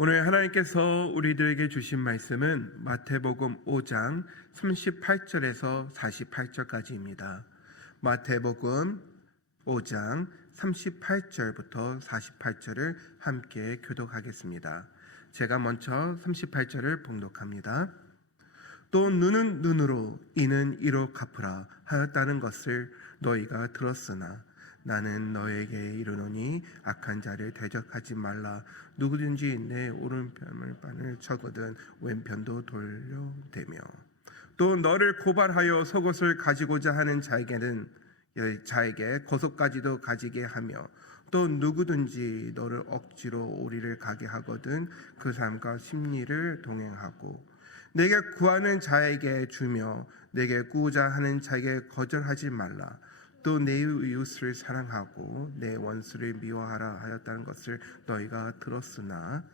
오늘 하나님께서 우리들에게 주신 말씀은 마태복음 5장 38절에서 48절까지입니다. 마태복음 5장 38절부터 48절을 함께 교독하겠습니다. 제가 먼저 38절을 봉독합니다. 또 눈은 눈으로 이는 이로 갚으라 하였다는 것을 너희가 들었으나 나는 너에게 이르노니 악한 자를 대적하지 말라. 누구든지 내 오른편을 쳐거든 왼편도 돌려대며 또 너를 고발하여 속옷을 가지고자 하는 자에게 고속까지도 가지게 하며 또 누구든지 너를 억지로 오리를 가게 하거든 그 사람과 심리를 동행하고 내게 구하는 자에게 주며 내게 구우자 하는 자에게 거절하지 말라. 또 내 이웃을 사랑하고 내 원수를 미워하라 하였다는 것을 너희가 들었으나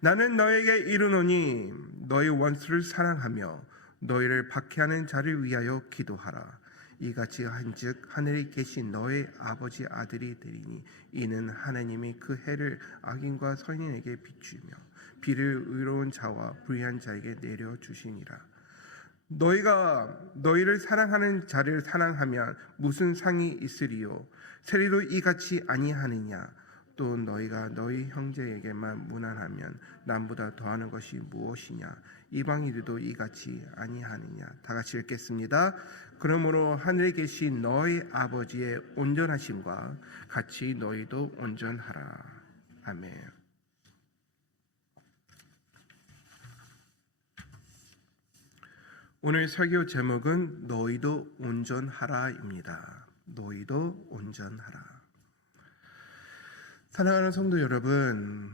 나는 너에게 이르노니 너희 원수를 사랑하며 너희를 박해하는 자를 위하여 기도하라. 이같이 한즉 하늘에 계신 너희 아버지 아들이 되리니 이는 하나님이 그 해를 악인과 선인에게 비추며 비를 의로운 자와 불의한 자에게 내려 주시니라. 너희가 너희를 사랑하는 자를 사랑하면 무슨 상이 있으리요? 세리도 이같이 아니하느냐? 또 너희가 너희 형제에게만 무난하면 남보다 더하는 것이 무엇이냐? 이방인들도 이같이 아니하느냐? 다 같이 읽겠습니다. 그러므로 하늘에 계신 너희 아버지의 온전하심과 같이 너희도 온전하라. 아멘. 오늘 설교 제목은 너희도 온전하라입니다. 너희도 온전하라. 사랑하는 성도 여러분,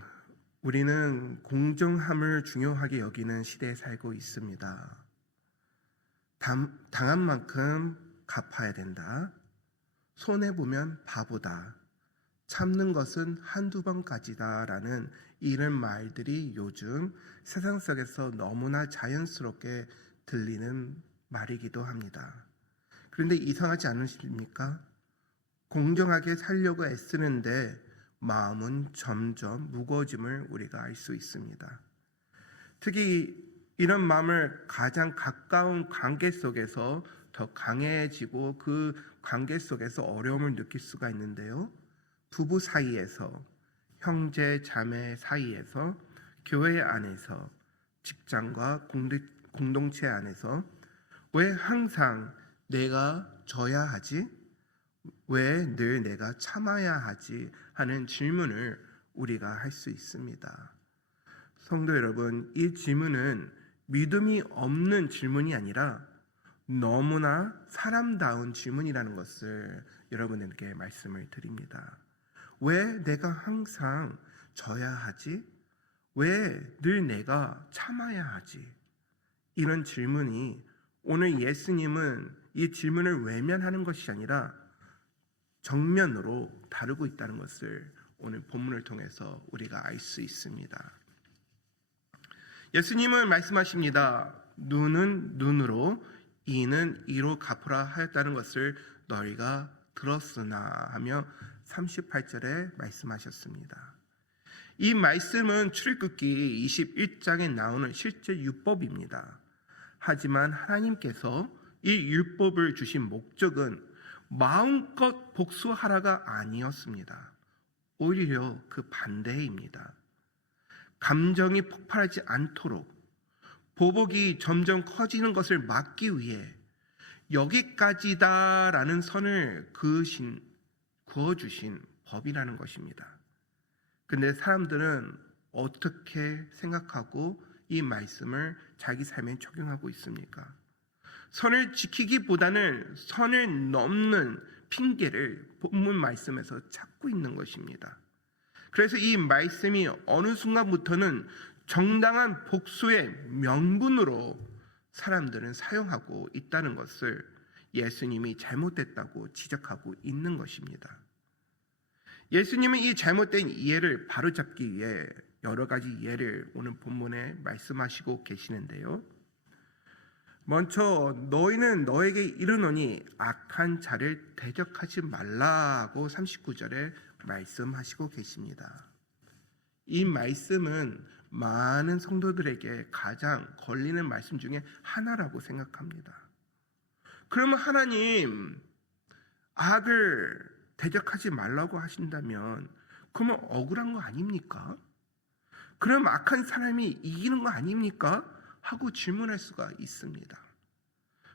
우리는 공정함을 중요하게 여기는 시대에 살고 있습니다. 당한 만큼 갚아야 된다. 손해보면 바보다. 참는 것은 한두 번까지다라는 이런 말들이 요즘 세상 속에서 너무나 자연스럽게 들리는 말이기도 합니다. 그런데 이상하지 않으십니까? 공정하게 살려고 애쓰는데 마음은 점점 무거워짐을 우리가 알 수 있습니다. 특히 이런 마음을 가장 가까운 관계 속에서 더 강해지고 그 관계 속에서 어려움을 느낄 수가 있는데요. 부부 사이에서, 형제 자매 사이에서, 교회 안에서, 직장과 공동체 안에서 왜 항상 내가 져야 하지? 왜 늘 내가 참아야 하지? 하는 질문을 우리가 할 수 있습니다. 성도 여러분, 이 질문은 믿음이 없는 질문이 아니라 너무나 사람다운 질문이라는 것을 여러분에게 말씀을 드립니다. 왜 내가 항상 져야 하지? 왜 늘 내가 참아야 하지? 이런 질문이 오늘 예수님은 이 질문을 외면하는 것이 아니라 정면으로 다루고 있다는 것을 오늘 본문을 통해서 우리가 알 수 있습니다. 예수님은 말씀하십니다. 눈은 눈으로 이는 이로 갚으라 하였다는 것을 너희가 들었으나 하며 38절에 말씀하셨습니다. 이 말씀은 출애굽기 21장에 나오는 실제 율법입니다. 하지만 하나님께서 이 율법을 주신 목적은 마음껏 복수하라가 아니었습니다. 오히려 그 반대입니다. 감정이 폭발하지 않도록 보복이 점점 커지는 것을 막기 위해 여기까지다라는 선을 그어주신 법이라는 것입니다. 근데 사람들은 어떻게 생각하고 이 말씀을 자기 삶에 적용하고 있습니까? 선을 지키기보다는 선을 넘는 핑계를 본문 말씀에서 찾고 있는 것입니다. 그래서 이 말씀이 어느 순간부터는 정당한 복수의 명분으로 사람들은 사용하고 있다는 것을 예수님이 잘못됐다고 지적하고 있는 것입니다. 예수님은 이 잘못된 이해를 바로잡기 위해 여러 가지 예를 오늘 본문에 말씀하시고 계시는데요. 먼저 너희는 너에게 이르노니 악한 자를 대적하지 말라고 39절에 말씀하시고 계십니다. 이 말씀은 많은 성도들에게 가장 걸리는 말씀 중에 하나라고 생각합니다. 그러면 하나님, 악을 대적하지 말라고 하신다면 그러면 억울한 거 아닙니까? 그럼 악한 사람이 이기는 거 아닙니까? 하고 질문할 수가 있습니다.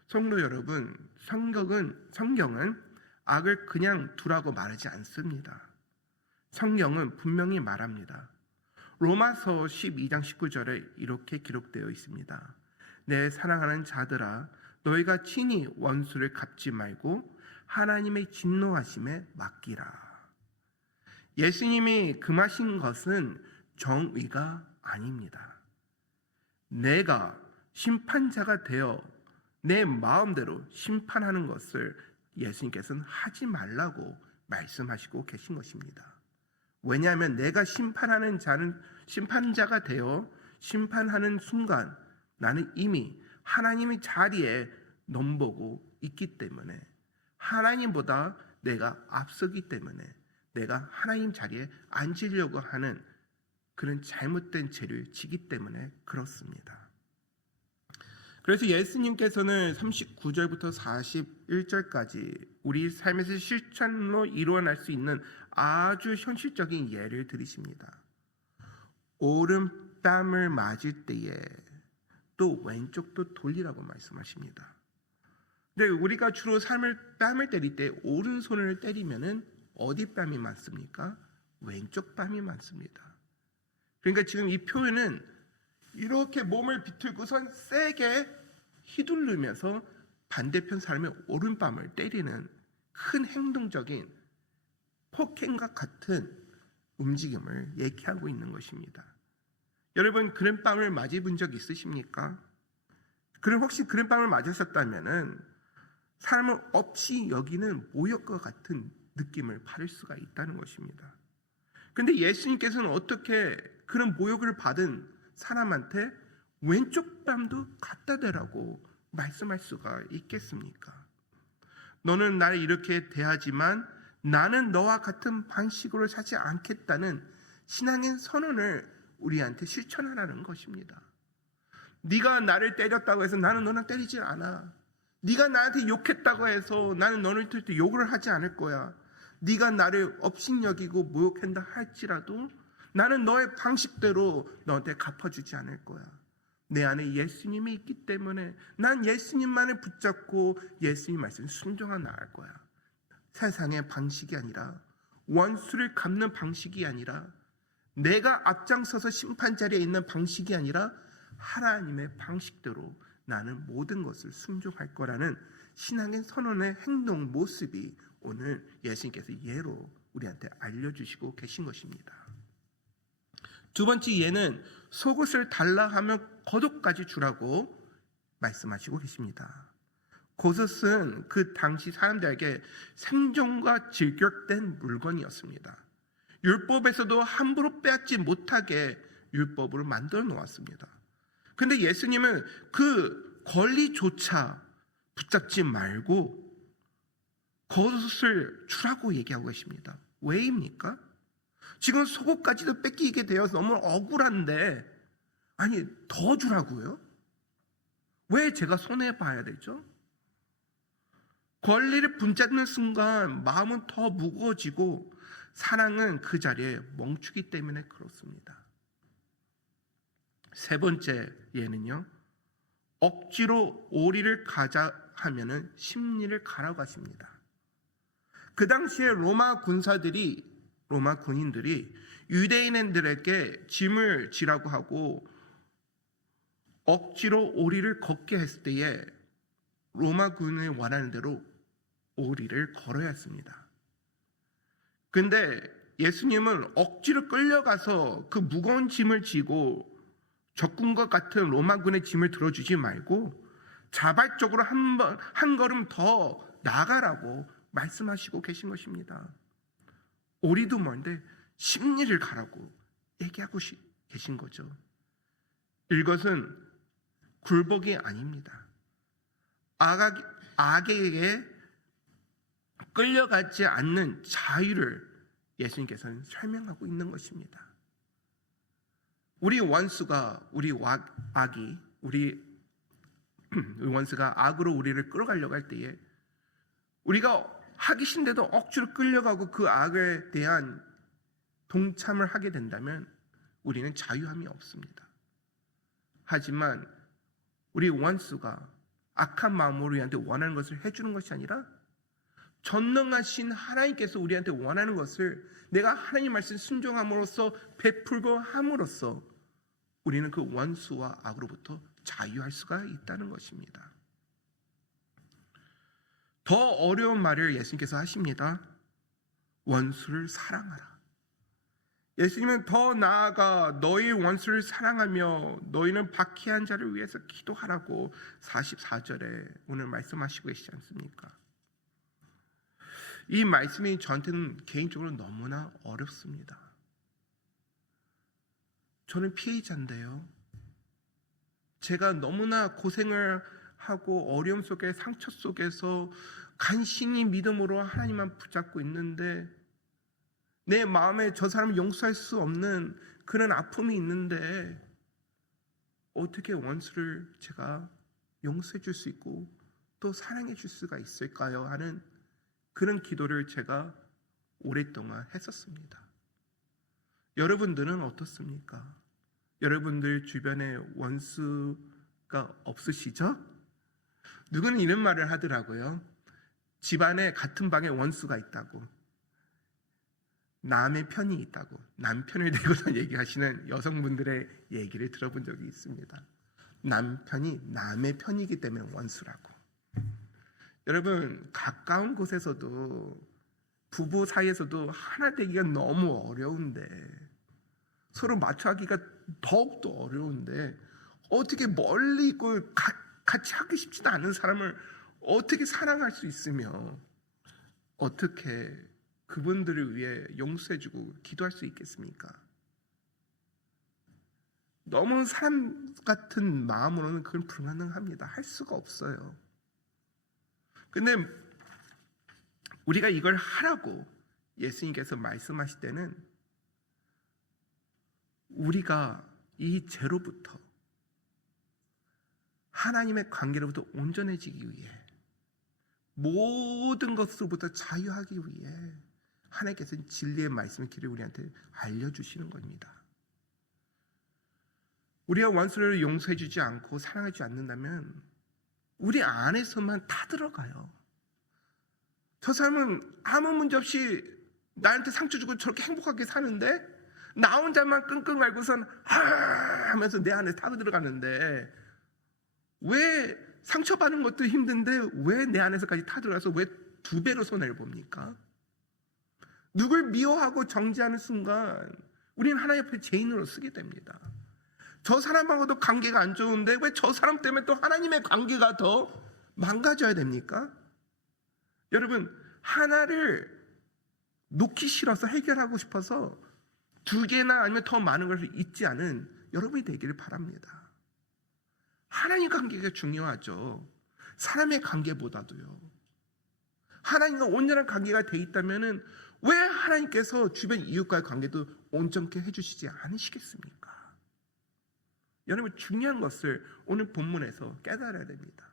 성도 여러분, 성경은 악을 그냥 두라고 말하지 않습니다. 성경은 분명히 말합니다. 로마서 12장 19절에 이렇게 기록되어 있습니다. 내 사랑하는 자들아, 너희가 친히 원수를 갚지 말고 하나님의 진노하심에 맡기라. 예수님이 금하신 것은 정의가 아닙니다. 내가 심판자가 되어 내 마음대로 심판하는 것을 예수님께서는 하지 말라고 말씀하시고 계신 것입니다. 왜냐하면 내가 심판자가 되어 심판하는 순간 나는 이미 하나님의 자리에 넘보고 있기 때문에, 하나님보다 내가 앞서기 때문에 내가 하나님 자리에 앉으려고 하는 그런 잘못된 죄를 지기 때문에 그렇습니다. 그래서 예수님께서는 39절부터 41절까지 우리 삶에서 실천으로 일어날 수 있는 아주 현실적인 예를 들으십니다. 오른뺨을 맞을 때에 또 왼쪽도 돌리라고 말씀하십니다. 근데 우리가 주로 뺨을 때릴 때 오른손을 때리면은 어디 뺨이 맞습니까? 왼쪽 뺨이 맞습니다. 그러니까 지금 이 표현은 이렇게 몸을 비틀고선 세게 휘두르면서 반대편 사람의 오른뺨을 때리는 큰 행동적인 폭행과 같은 움직임을 얘기하고 있는 것입니다. 여러분, 그런 뺨을 맞아본 적 있으십니까? 그럼 혹시 그런 뺨을 맞으셨다면은 사람을 없이 여기는 모욕과 같은 느낌을 받을 수가 있다는 것입니다. 근데 예수님께서는 어떻게 그런 모욕을 받은 사람한테 왼쪽 뺨도 갖다 대라고 말씀할 수가 있겠습니까? 너는 나를 이렇게 대하지만 나는 너와 같은 방식으로 사지 않겠다는 신앙의 선언을 우리한테 실천하라는 것입니다. 네가 나를 때렸다고 해서 나는 너를 때리지 않아. 네가 나한테 욕했다고 해서 나는 너를 때 욕을 하지 않을 거야. 네가 나를 업신여기고 모욕한다 할지라도 나는 너의 방식대로 너한테 갚아주지 않을 거야. 내 안에 예수님이 있기 때문에 난 예수님만을 붙잡고 예수님 말씀 순종하 나갈 거야. 세상의 방식이 아니라, 원수를 갚는 방식이 아니라, 내가 앞장서서 심판 자리에 있는 방식이 아니라 하나님의 방식대로 나는 모든 것을 순종할 거라는 신앙의 선언의 행동 모습이 오늘 예수님께서 예로 우리한테 알려주시고 계신 것입니다. 두 번째 예는 속옷을 달라 하면 겉옷까지 주라고 말씀하시고 계십니다. 겉옷은 그 당시 사람들에게 생존과 직결된 물건이었습니다. 율법에서도 함부로 빼앗지 못하게 율법으로 만들어 놓았습니다. 근데 예수님은 그 권리조차 붙잡지 말고 겉옷을 주라고 얘기하고 계십니다. 왜입니까? 지금 속옷까지도 뺏기게 되어서 너무 억울한데, 아니 더 주라고요? 왜 제가 손해봐야 되죠? 권리를 붙잡는 순간 마음은 더 무거워지고 사랑은 그 자리에 멈추기 때문에 그렇습니다. 세 번째 예는요, 억지로 오리를 가자 하면은 심리를 가라고 하십니다. 그 당시에 로마 군인들이 유대인들에게 짐을 지라고 하고 억지로 오리를 걷게 했을 때에 로마 군이 원하는 대로 오리를 걸어야 했습니다. 근데 예수님은 억지로 끌려가서 그 무거운 짐을 지고 적군과 같은 로마군의 짐을 들어주지 말고 자발적으로 한 걸음 더 나가라고 말씀하시고 계신 것입니다. 오리도 뭔데 심리를 가라고 얘기하고 계신 거죠. 이것은 굴복이 아닙니다. 악에게 끌려가지 않는 자유를 예수님께서는 설명하고 있는 것입니다. 우리 원수가 우리 원수가 악으로 우리를 끌어가려고 할 때에 우리가 하기 싫은데도 억지로 끌려가고 그 악에 대한 동참을 하게 된다면 우리는 자유함이 없습니다. 하지만 우리 원수가 악한 마음으로 우리한테 원하는 것을 해주는 것이 아니라 전능하신 하나님께서 우리한테 원하는 것을 내가 하나님 말씀 순종함으로써 베풀고 함으로써 우리는 그 원수와 악으로부터 자유할 수가 있다는 것입니다. 더 어려운 말을 예수님께서 하십니다. 원수를 사랑하라. 예수님은 더 나아가 너희 원수를 사랑하며 너희는 박해한 자를 위해서 기도하라고 44절에 오늘 말씀하시고 계시지 않습니까? 이 말씀이 저한테는 개인적으로 너무나 어렵습니다. 저는 피해자인데요. 제가 너무나 고생을 하고 어려움 속에 상처 속에서 간신히 믿음으로 하나님만 붙잡고 있는데 내 마음에 저 사람을 용서할 수 없는 그런 아픔이 있는데 어떻게 원수를 제가 용서해 줄 수 있고 또 사랑해 줄 수가 있을까요? 하는 그런 기도를 제가 오랫동안 했었습니다. 여러분들은 어떻습니까? 여러분들 주변에 원수가 없으시죠? 누구는 이런 말을 하더라고요. 집안에 같은 방에 원수가 있다고, 남의 편이 있다고, 남편을 대고서 얘기하시는 여성분들의 얘기를 들어본 적이 있습니다. 남편이 남의 편이기 때문에 원수라고. 여러분, 가까운 곳에서도 부부 사이에서도 하나 되기가 너무 어려운데, 서로 맞춰하기가 더욱더 어려운데 어떻게 멀리 있고 같이 하기 쉽지도 않은 사람을 어떻게 사랑할 수 있으며 어떻게 그분들을 위해 용서해주고 기도할 수 있겠습니까? 너무 사람 같은 마음으로는 그건 불가능합니다. 할 수가 없어요. 근데 우리가 이걸 하라고 예수님께서 말씀하실 때는 우리가 이 죄로부터 하나님의 관계로부터 온전해지기 위해 모든 것으로부터 자유하기 위해 하나님께서는 진리의 말씀의 길을 우리한테 알려주시는 겁니다. 우리가 원수를 용서해주지 않고 사랑하지 않는다면 우리 안에서만 타들어가요. 저 사람은 아무 문제 없이 나한테 상처 주고 저렇게 행복하게 사는데 나 혼자만 끙끙 앓고선 하면서 내 안에 타들어가는데 왜 상처받는 것도 힘든데 왜 내 안에서까지 타들어가서 왜 두 배로 손해를 봅니까? 누굴 미워하고 정죄하는 순간 우리는 하나님 앞에 죄인으로 쓰게 됩니다. 저 사람하고도 관계가 안 좋은데 왜 저 사람 때문에 또 하나님의 관계가 더 망가져야 됩니까? 여러분, 하나를 놓기 싫어서 해결하고 싶어서 두 개나 아니면 더 많은 것을 잊지 않은 여러분이 되기를 바랍니다. 하나님 관계가 중요하죠. 사람의 관계보다도요. 하나님과 온전한 관계가 돼 있다면 왜 하나님께서 주변 이웃과의 관계도 온전케 해주시지 않으시겠습니까? 여러분, 중요한 것을 오늘 본문에서 깨달아야 됩니다.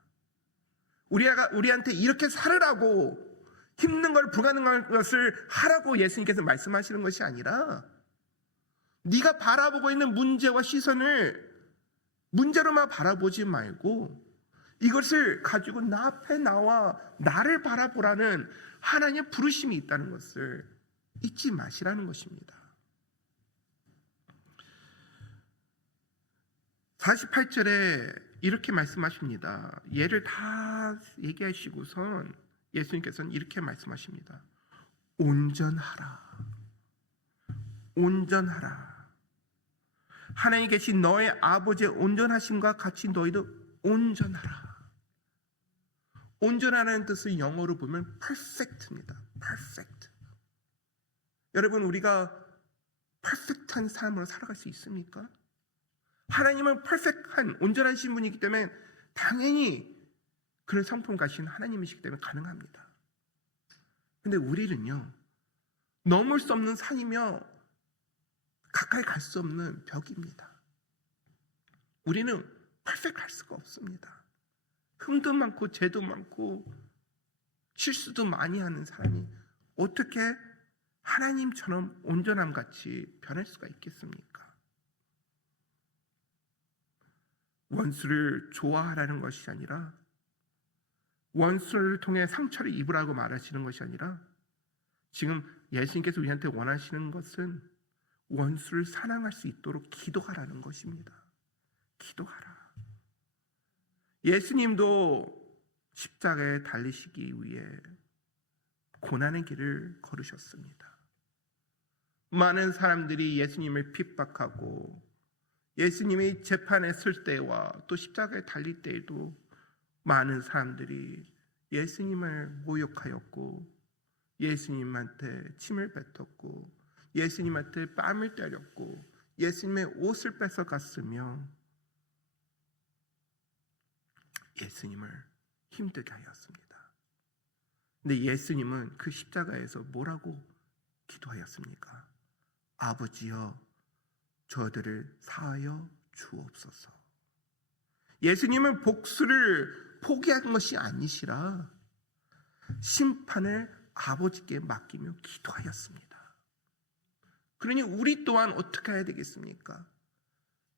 우리한테 이렇게 살으라고 힘든 걸 불가능한 것을 하라고 예수님께서 말씀하시는 것이 아니라 네가 바라보고 있는 문제와 시선을 문제로만 바라보지 말고 이것을 가지고 나 앞에 나와 나를 바라보라는 하나님의 부르심이 있다는 것을 잊지 마시라는 것입니다. 48절에 이렇게 말씀하십니다. 얘를 다 얘기하시고선 예수님께서는 이렇게 말씀하십니다. 온전하라. 온전하라. 하나님이 계신 너의 아버지의 온전하심과 같이 너희도 온전하라. 온전하라는 뜻을 영어로 보면 perfect입니다. perfect. 여러분, 우리가 퍼펙트한 삶으로 살아갈 수 있습니까? 하나님은 퍼펙트한 온전하신 분이기 때문에 당연히 그런 성품 가신 하나님이시기 때문에 가능합니다. 근데 우리는요, 넘을 수 없는 산이며 가까이 갈 수 없는 벽입니다. 우리는 퍼펙트할 수가 없습니다. 흠도 많고 죄도 많고 실수도 많이 하는 사람이 어떻게 하나님처럼 온전함 같이 변할 수가 있겠습니까? 원수를 좋아하라는 것이 아니라, 원수를 통해 상처를 입으라고 말하시는 것이 아니라, 지금 예수님께서 우리한테 원하시는 것은 원수를 사랑할 수 있도록 기도하라는 것입니다. 기도하라. 예수님도 십자가에 달리시기 위해 고난의 길을 걸으셨습니다. 많은 사람들이 예수님을 핍박하고 예수님이 재판에 설 때와 또 십자가에 달릴 때에도 많은 사람들이 예수님을 모욕하였고 예수님한테 침을 뱉었고 예수님한테 뺨을 때렸고 예수님의 옷을 뺏어갔으며 예수님을 힘들게 하였습니다. 근데 예수님은 그 십자가에서 뭐라고 기도하였습니까? 아버지여, 저들을 사하여 주옵소서. 예수님은 복수를 포기한 것이 아니시라 심판을 아버지께 맡기며 기도하였습니다. 그러니 우리 또한 어떻게 해야 되겠습니까?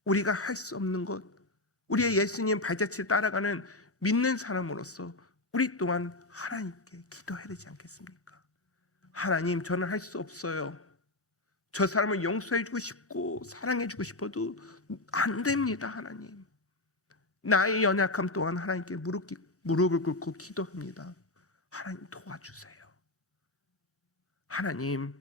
우리가 할 수 없는 것, 우리의 예수님 발자취를 따라가는 믿는 사람으로서 우리 또한 하나님께 기도해야 되지 않겠습니까? 하나님, 저는 할 수 없어요. 저 사람을 용서해주고 싶고 사랑해주고 싶어도 안 됩니다. 하나님, 나의 연약함 또한 하나님께 무릎을 꿇고 기도합니다. 하나님 도와주세요. 하나님,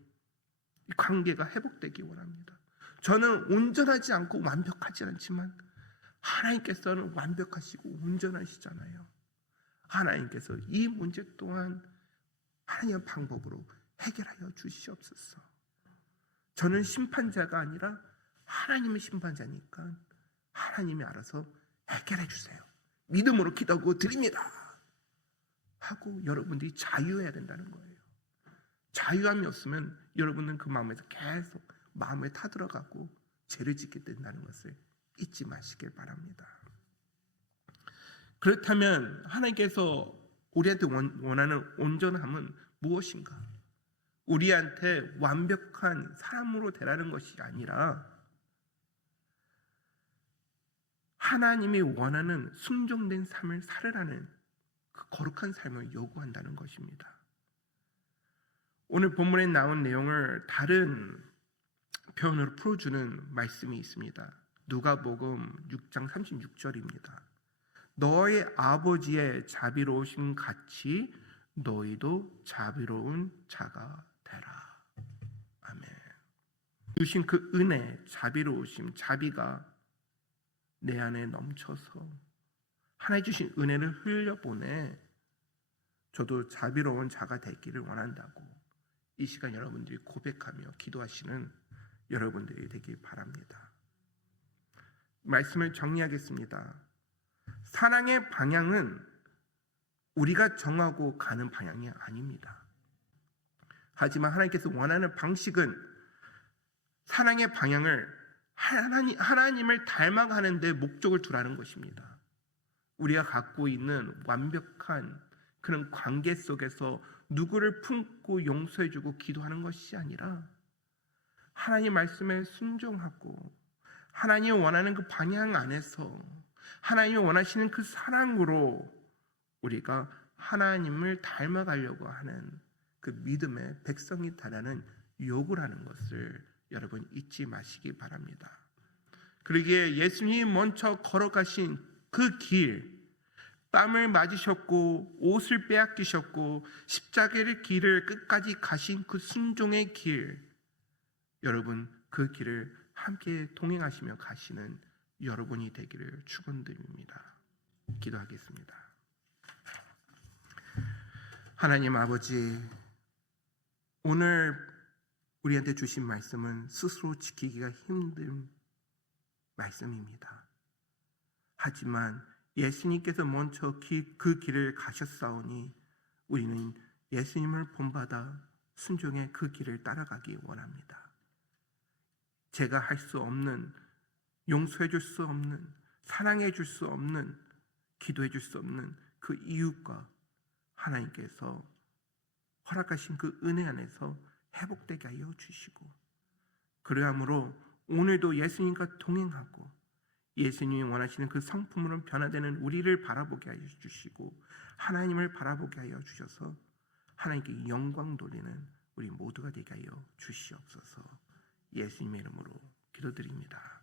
이 관계가 회복되기 원합니다. 저는 온전하지 않고 완벽하지 않지만 하나님께서는 완벽하시고 온전하시잖아요. 하나님께서 이 문제 또한 하나님의 방법으로 해결하여 주시옵소서. 저는 심판자가 아니라 하나님의 심판자니까 하나님이 알아서 해결해 주세요. 믿음으로 기도하고 드립니다 하고 여러분들이 자유해야 된다는 거예요. 자유함이 없으면 여러분은 그 마음에서 계속 마음에 타들어가고 죄를 짓게 된다는 것을 잊지 마시길 바랍니다. 그렇다면 하나님께서 우리한테 원하는 온전함은 무엇인가? 우리한테 완벽한 사람으로 되라는 것이 아니라 하나님이 원하는 순종된 삶을 살으라는 그 거룩한 삶을 요구한다는 것입니다. 오늘 본문에 나온 내용을 다른 표현으로 풀어주는 말씀이 있습니다. 누가복음 6장 36절입니다. 너의 아버지의 자비로우심 같이 너희도 자비로운 자가 되라. 아멘. 주신 그 은혜, 자비로우심, 자비가 내 안에 넘쳐서 하나님 주신 은혜를 흘려보내 저도 자비로운 자가 되기를 원한다고 이 시간 여러분들이 고백하며 기도하시는 여러분들이 되길 바랍니다. 말씀을 정리하겠습니다. 사랑의 방향은 우리가 정하고 가는 방향이 아닙니다. 하지만 하나님께서 원하는 방식은 사랑의 방향을 하나님을 닮아가는 데 목적을 두라는 것입니다. 우리가 갖고 있는 완벽한 그런 관계 속에서 누구를 품고 용서해주고 기도하는 것이 아니라 하나님 말씀에 순종하고 하나님이 원하는 그 방향 안에서 하나님이 원하시는 그 사랑으로 우리가 하나님을 닮아가려고 하는 그 믿음의 백성이 되라는 요구라는 것을 여러분 잊지 마시기 바랍니다. 그러기에 예수님이 먼저 걸어가신 그 길, 땀을 맞으셨고 옷을 빼앗기셨고 십자가의 길을 끝까지 가신 그 순종의 길, 여러분 그 길을 함께 동행하시며 가시는 여러분이 되기를 축원드립니다. 기도하겠습니다. 하나님 아버지, 오늘 우리한테 주신 말씀은 스스로 지키기가 힘든 말씀입니다. 하지만 예수님께서 먼저 그 길을 가셨사오니 우리는 예수님을 본받아 순종의 그 길을 따라가기 원합니다. 제가 할 수 없는, 용서해 줄 수 없는, 사랑해 줄 수 없는, 기도해 줄 수 없는 그 이유가 하나님께서 허락하신 그 은혜 안에서 회복되게 하여 주시고, 그러함으로 오늘도 예수님과 동행하고 예수님이 원하시는 그 성품으로 변화되는 우리를 바라보게 하여 주시고 하나님을 바라보게 하여 주셔서 하나님께 영광 돌리는 우리 모두가 되게 하여 주시옵소서. 예수님의 이름으로 기도드립니다.